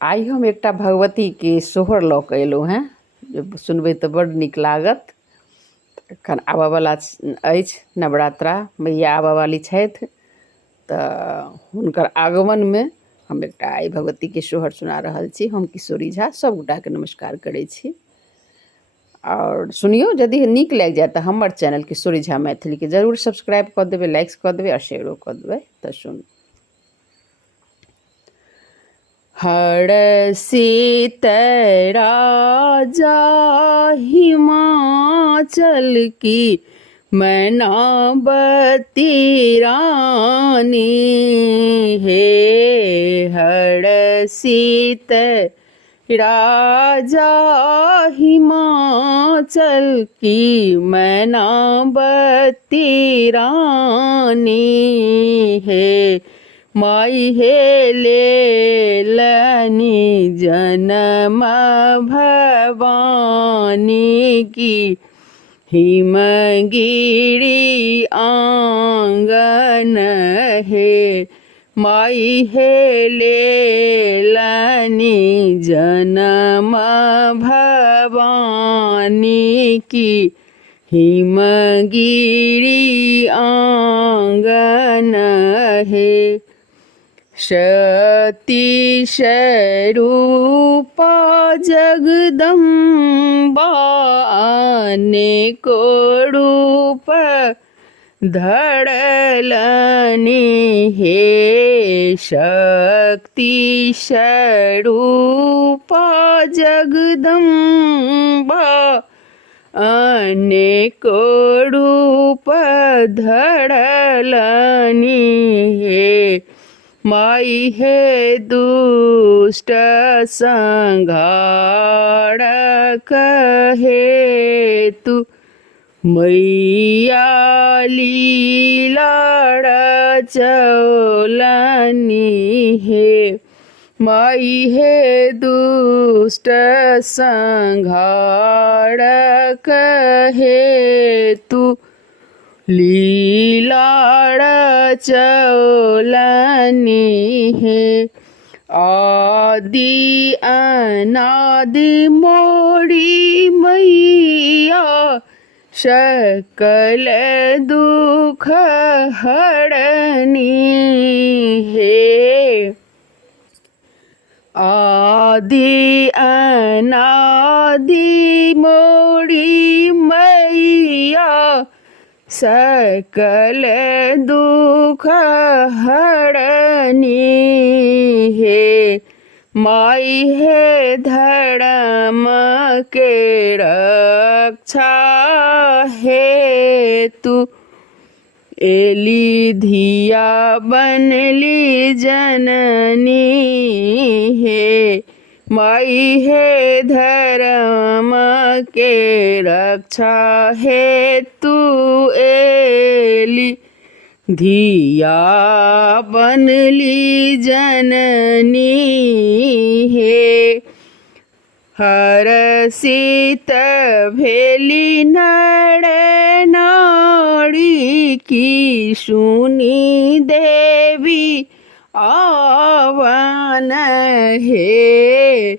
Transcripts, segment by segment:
आई हम एकटा भगवती के सोहर लऽ कऽ अयलहुँ हेँ जे सुनबै तऽ बड्ड नीक लागत। एखन आबयवला अछि नवरात्रा, मैया आबयवाली छथि, तऽ हुनकर आगमनमे हम एकटा आइ भगवतीके सोहर सुना रहल छी। हम किशोरी झा सभगोटाके नमस्कार करै छी। आओर सुनियौ, यदि नीक लागि जाय तऽ हमर चैनल किशोरी झा मैथिलीके जरूर सब्सक्राइब कऽ देबै, लाइक्स कऽ देबै आओर शेयरो कऽ देबै। तऽ सुन। हरषित राजा हिमाचल की मैनावती रानी, हे हरषित राजा हिमाचल की मैनावती रानी, हे माई हे लेलनी जन्म भवानी की, हिमगिरी आंगन, हे माई हे लेलनी जन्म भवानी की, हिमगिरी आंगन, हे सती स्वरूपा जगदम्बा अनेको रूप धरलनी, हे शक्ति स्वरूपा जगदम्बा अनेको रूप धरलनी, हे माई हे दुष्ट संहारक हेतु, मैया लीला रचौलनी, हे माई हे दुष्ट संहारक हेतु, लीला रचौलनी, हे आदि अनादि मोरी मैया सकल दुख हरनी, हे आदि अनादि मोरी मैया सकल दुख हरनी, हे माई हे धर्म के रक्षा हेतु, एली धिया बनली जननी, हे माई हे धर्म के रक्षा हेतु, एली धिया बनली जननी, हे हरषित भेली नर नारी की सुनी देवी आवन, हे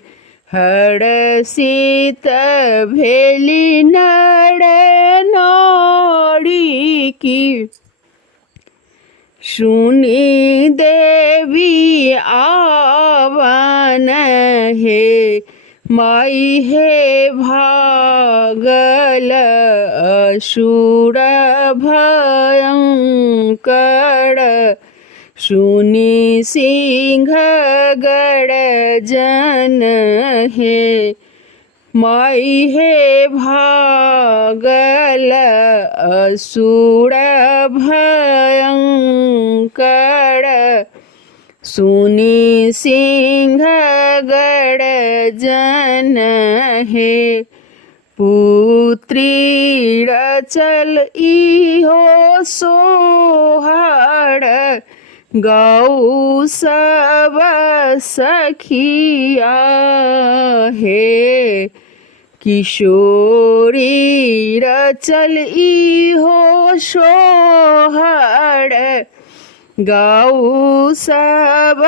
हरषित भेली नर नारी की सुनी देवी आवन, हे माई हे भागल असुर भयंकर, सुनी सिंह गर्जन, हे माई हे भागल असुर भयंकर, सुनी सिंह गर्जन, हे पुत्री रचल इहो सोहर, गाऊ सब सखिया, हे किशोरी रचल इहो सोहर, गाऊ सब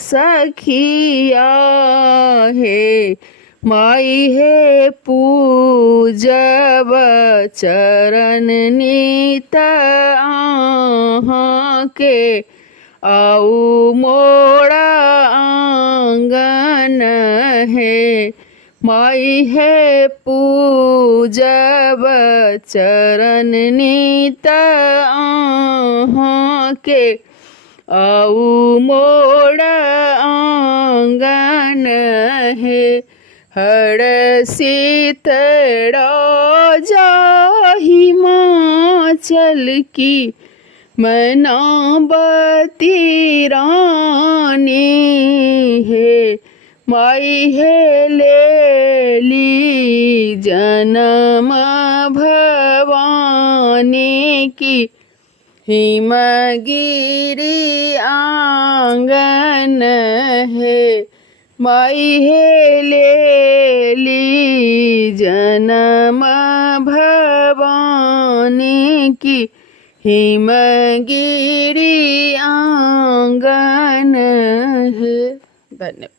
सखिया हे माई हे पूजब चरण नीत आहाँ के आऊ मोड़ा आंगन है माई है पूजब चरण नीत आहाँ के आऊ मोड़ा आंगन है हर शीतड़ा जाहि माचल की मनाबती रानी है माई है ले ली जन्म भवानी की हिमगिरी आंगन है माई है ले ली जन्म भवानी की हिमगिरी आंगन है। धन्यवाद।